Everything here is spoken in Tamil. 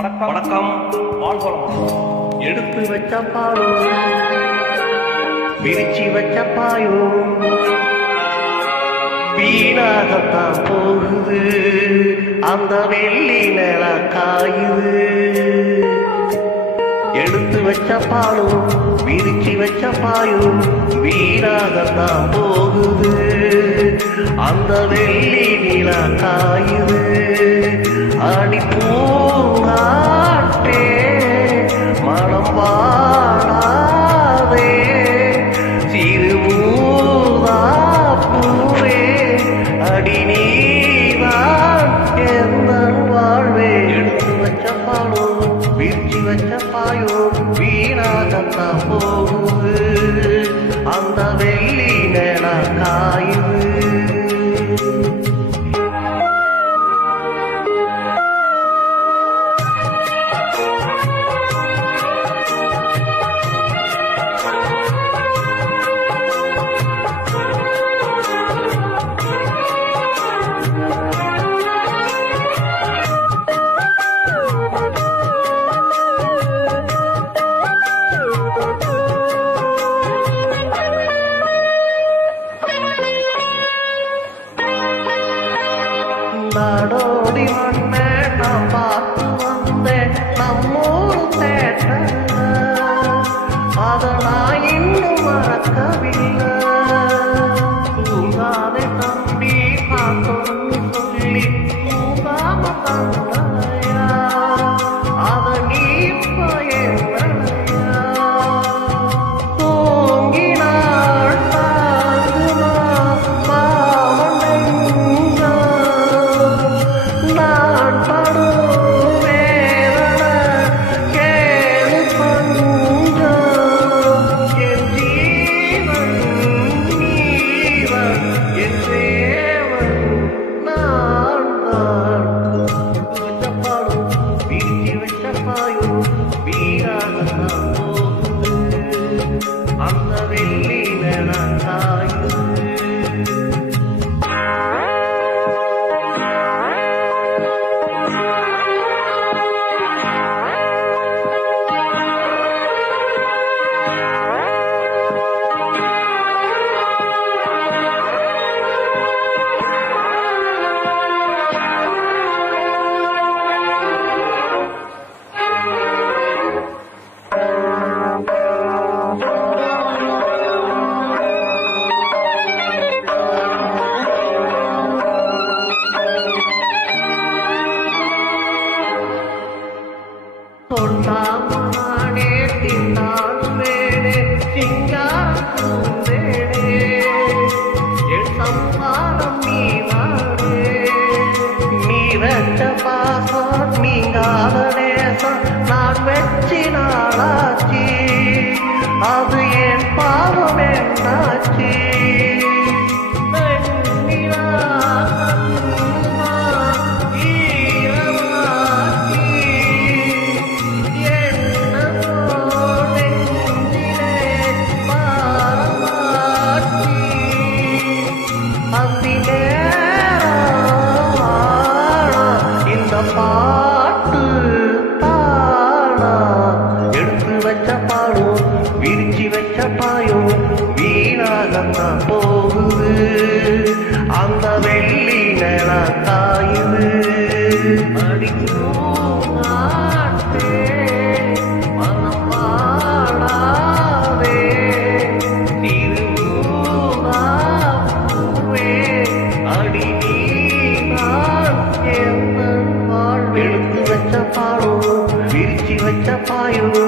வணக்கம் எடுத்து வச்ச பாலும் விரிச்சி வச்ச பாயும் வீணாகத்தான் போகுது, அந்த வெள்ளி நில காயுது. எடுத்து வச்ச பாலும் விரிச்சி வச்ச பாயும் வீணாகத்தான் போகுது, அந்த வெள்ளி நில காயுது. அடி பூங்காற்றே மனம் வாழாதே, சிறு மூதாப்பூவே அடி நீதான் எந்த வாழ்வே. எடுத்து வச்ச பாலும் விரிச்சி வச்ச பாயும் வீணாகத்தான் போகுது, அந்த வெள்ளி நில காயுது. நாடோடி மண்ணை நான் பார்த்து வந்தேன் நம்மூர் தேட்டல்ல, அதை நான் இன்னும் மறக்கவில்லை. தூங்காதே தம்பி பார்த்தோன்னு சொல்லி தூங்காம தந்தையா, அதை நீ பயன்படையா. தூங்கினாள் தாங்குமா பாவனை நான் படும் வேதனை கேளு கொஞ்சம். என் ஜீவன் நீவன், என் தேவன் நான் தான். வச்ச பாடும் வீழ்ச்சி வச்ச பாயும் வீணாகத்தான் போகுது, அந்த வெள்ளி நில காயுது. சொன்னாமனே தின்னாலும் வேணே சிங்காரம் வேணே, என் சம்மாரம் நீவாடே. நீ வச்ச பாசம் நீங்காத நேசம் நான் வச்சி நாளாச்சி, அது என் பாவம் என்னாச்சி. இந்த பாட்டு தானா எடுத்து வச்ச பாடும் விரிச்சி வச்ச பாயும் வீணாகத்தான் போகுது, அந்த வெள்ளி நில காயுது. அடிக்கூட்டே மனம் வாழாதே, திருமூதாப்பூவே அடி நீதான் எந்த வாழ்வே. எடுத்து வச்ச பாடும் விரிச்சி வச்ச பாயும்